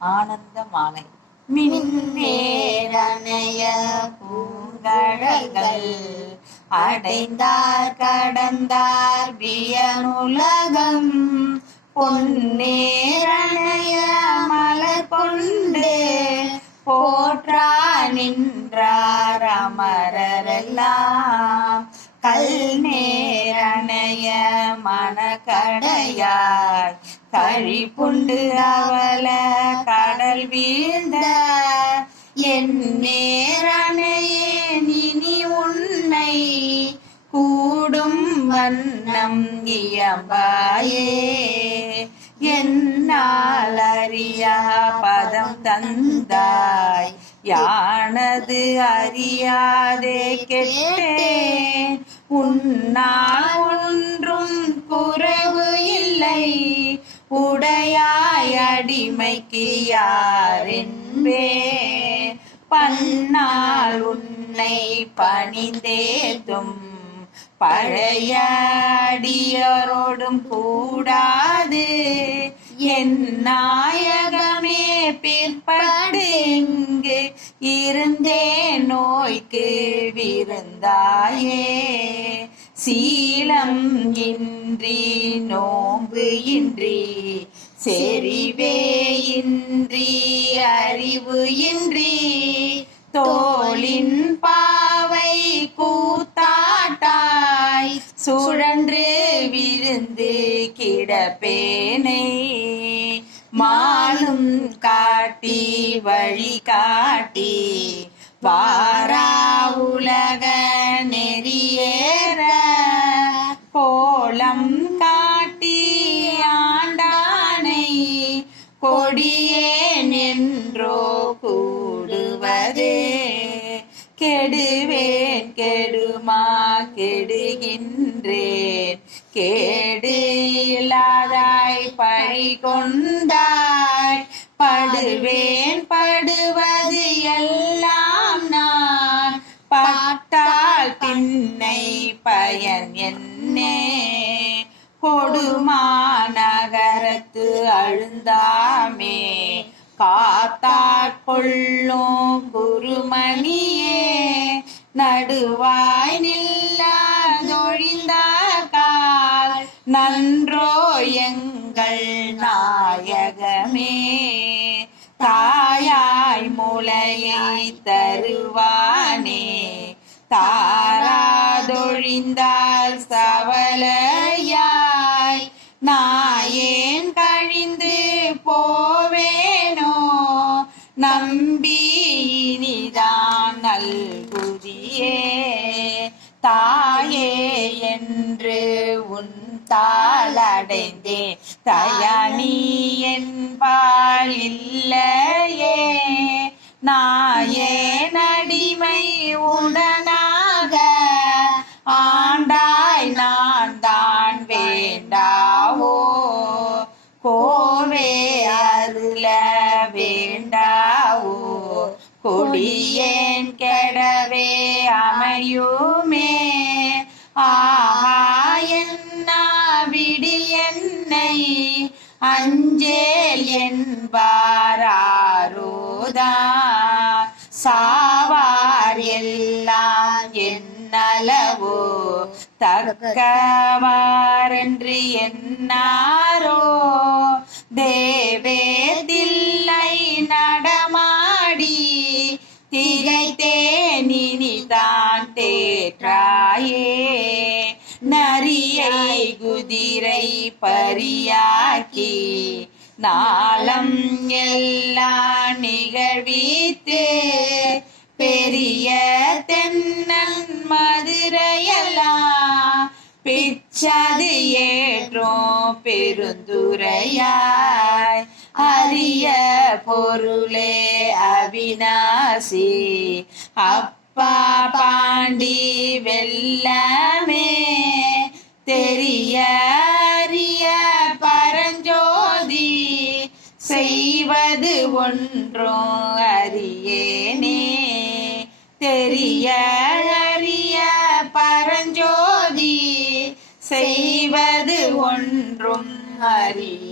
ஆனந்த மாலை. மின்வேரணைய பூங்கடல்கள் அடைந்தார் கடந்தார் வியனுலகம் பொன்னேரணைய மலர் கொண்டு போற்றா நின்றார் அமரரெல்லாம் கல் நேரணைய மனக்கடையாய் கழிப்புண்டு அவல கடல் வீழ்ந்த என் நேரணையே இனி உன்னை கூடும் வண்ணம் இயம்பாயே என்னால் அறியா பதம் தந்தாய் யானது அறியாதே கெட்டேன் உன்னால் ஒன்றும் குறைவு இல்லை உடையாய் அடிமைக்கு யாரென்பேன் பன்னால் உன்னை பணிந்தேத்தும் பழைய அடியோரோடும் கூடாது என் நாயகமே பிற்பட்டு இங்கு இருந்தே நோய்க்கு விருந்தாயே சீலம் இன்றி நோம்பு இன்றி செறிவே இன்றி அறிவு இன்றி தோளின் பாவை கூத்தாட்டாய் சுழன்று விழுந்து கிடப்பேனை மாலும் காட்டி வழி காட்டி வாரா உலக நெறியேற கோலம் காட்டி ஆண்டானை கொடியேன் என்றோ கூடுவதே கெடுவேன் கெடுமா கெடுகின்றேன் கேடு இல்லாதாய் பழி கொண்டாய் படுவேன் படுவது எல்லாம் நான் பாட்டால் பின்னை பயன் என்னே கொடுமா நகரத்து அழுந்தாமே காத்தாட்கொள்ளும் குருமணியே நடுவாய் நில்லாதொழிந்தாக்கால் நன்றோ எங்கள் நாயகமே தாயாய் முளையை தருவானே தாராதொழிந்தால் சவலையாய் நாயேன் கழிந்து போவேனோ நம்பி இனிதான் நல்குதியே தாயே என்று உன் தாளடைந்தேன் தயனி என்பாள் இல்லையே நாயே நடிமை உடனாக ஆண்டாய் நான் தான் வேண்டாவோ கோவே அருள வேண்டாவோ கொடியேன் கெடவே அமையுமே ஆஹா என்னா விடி என்னை அஞ்சேல் என்பாரோதா சாவார் எல்லாம் என்னளவோ தக்கவாரென்று என்னாரோ தேவே தில்லை நடமாடி திகைத்தேன் இனிதான் தேற்றாயே நரியை குதிரை பரியாக்கி நாளம் எல்லாம் நிகழ்வித்து பெரிய தென்னன் மதுரையெல்லாம் பிச்சது ஏற்றும் பெருந்துரையாய் அரிய பொருளே அவிநாசி அப்பா பாண்டி வெல்லமே தெரிய அரிய பரஞ்சோதி செய்வது ஒன்றும் அறியேனே தெரிய அரிய பரஞ்சோதி செய்வது ஒன்றும் அறிய